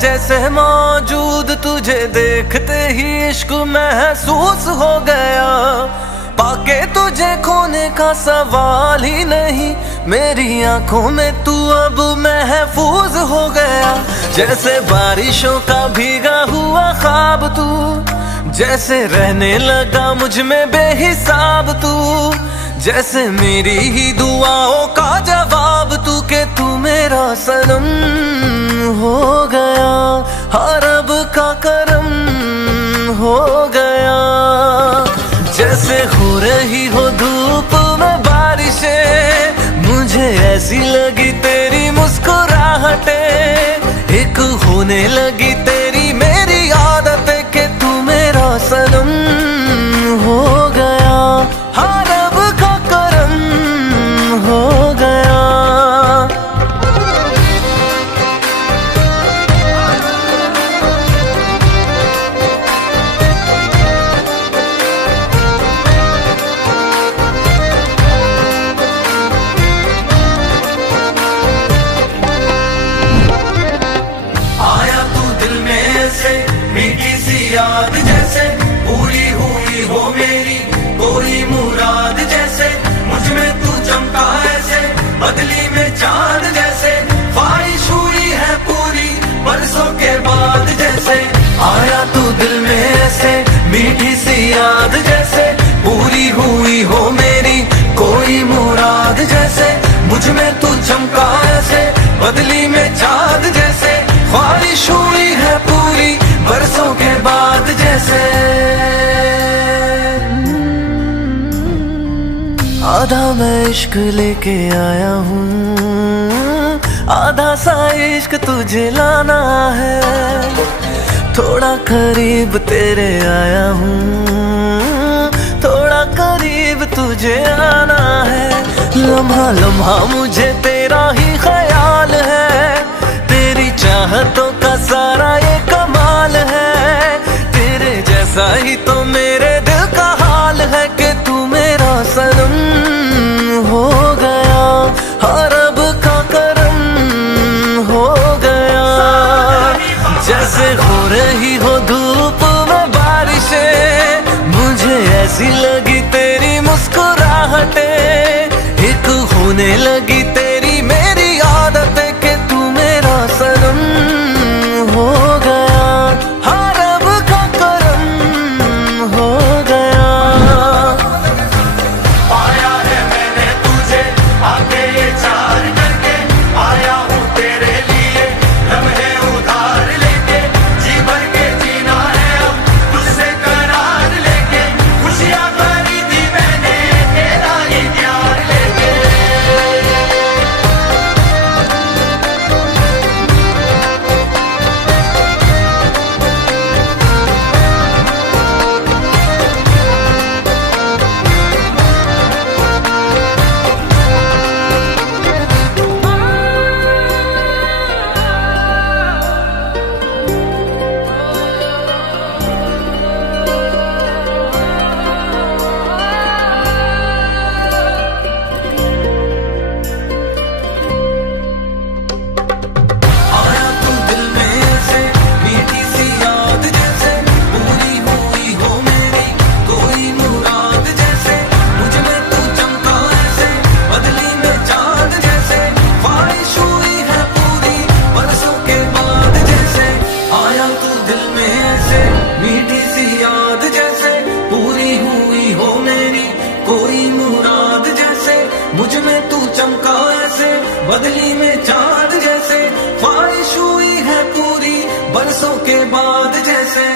जैसे मौजूद, तुझे देखते ही इश्क महसूस हो गया। पाके तुझे खोने का सवाल ही नहीं, मेरी आंखों में तू अब महफूज हो गया। जैसे बारिशों का भीगा हुआ ख्वाब तू, जैसे रहने लगा मुझ में बेहिसाब तू, जैसे मेरी ही दुआओं का जवाब तू, के तू मेरा सनम हो गया। हर रब का करम हो गया। जैसे हो रही हो धूप में बारिशें, मुझे ऐसी लगी तेरी मुस्कुराहटें। एक होने लगी तेरी मेरी आदतें, कि तू मेरा सनम हो गया। हाँ, रब का करम हो गया। मीठी सी याद जैसे पूरी हुई हो मेरी कोई मुराद, जैसे मुझ में तू चमका ऐसे बदली में चांद, जैसे ख्वाहिश हुई है पूरी बरसों के बाद। जैसे आया तू दिल में ऐसे मीठी सी याद, जैसे पूरी हुई हो मेरी कोई मुराद, जैसे मुझ में तू चमका ऐसे बदली में चांद, जैसे ख्वाहिश हुई है पूरी बरसों के बाद। जैसे आधा मैं इश्क लेके आया हूँ, आधा सा इश्क तुझे लाना है। थोड़ा करीब तेरे आया हूँ, थोड़ा करीब तुझे आना है। लम्हा लम्हा मुझे तेरा ही ख्याल है, तेरी चाहतों का सारा ये कमाल है। तेरे जैसा ही तो मेरे दिल का हाल है, कि तू मेरा सनम हो गया। हर रब का करम हो गया। जैसे हो रही हो धूप में बारिशें, मुझे ऐसी लगी तेरी मुस्कुराहटें। एक होने लगी तेरी मेरी आदतें, कि तू मेरा सनम हो गया। हाँ, रब का करम हो गया। पाया है मैंने तुझे आके ये चार करके, आया हूँ तेरे लिए लम्हे उधार लेके। जी भर के जीना है अब तुझसे करार लेके, खुशियाँ भरी थी मैंने तेरा ही प्यार लेके। आया तू दिल में ऐसे मीठी सी याद, जैसे पूरी हुई हो मेरी कोई मुराद, जैसे मुझ में तू चमका ऐसे बदली में चांद, जैसे ख्वाहिश हुई है पूरी बरसों के बाद। जैसे आया तू दिल में ऐसे मीठी सी याद, जैसे पूरी हुई हो मेरी कोई मुराद, जैसे मुझ में तू चमका ऐसे बदली में चांद, जैसे ख्वाहिश हुई है पूरी बरसों के बाद। जैसे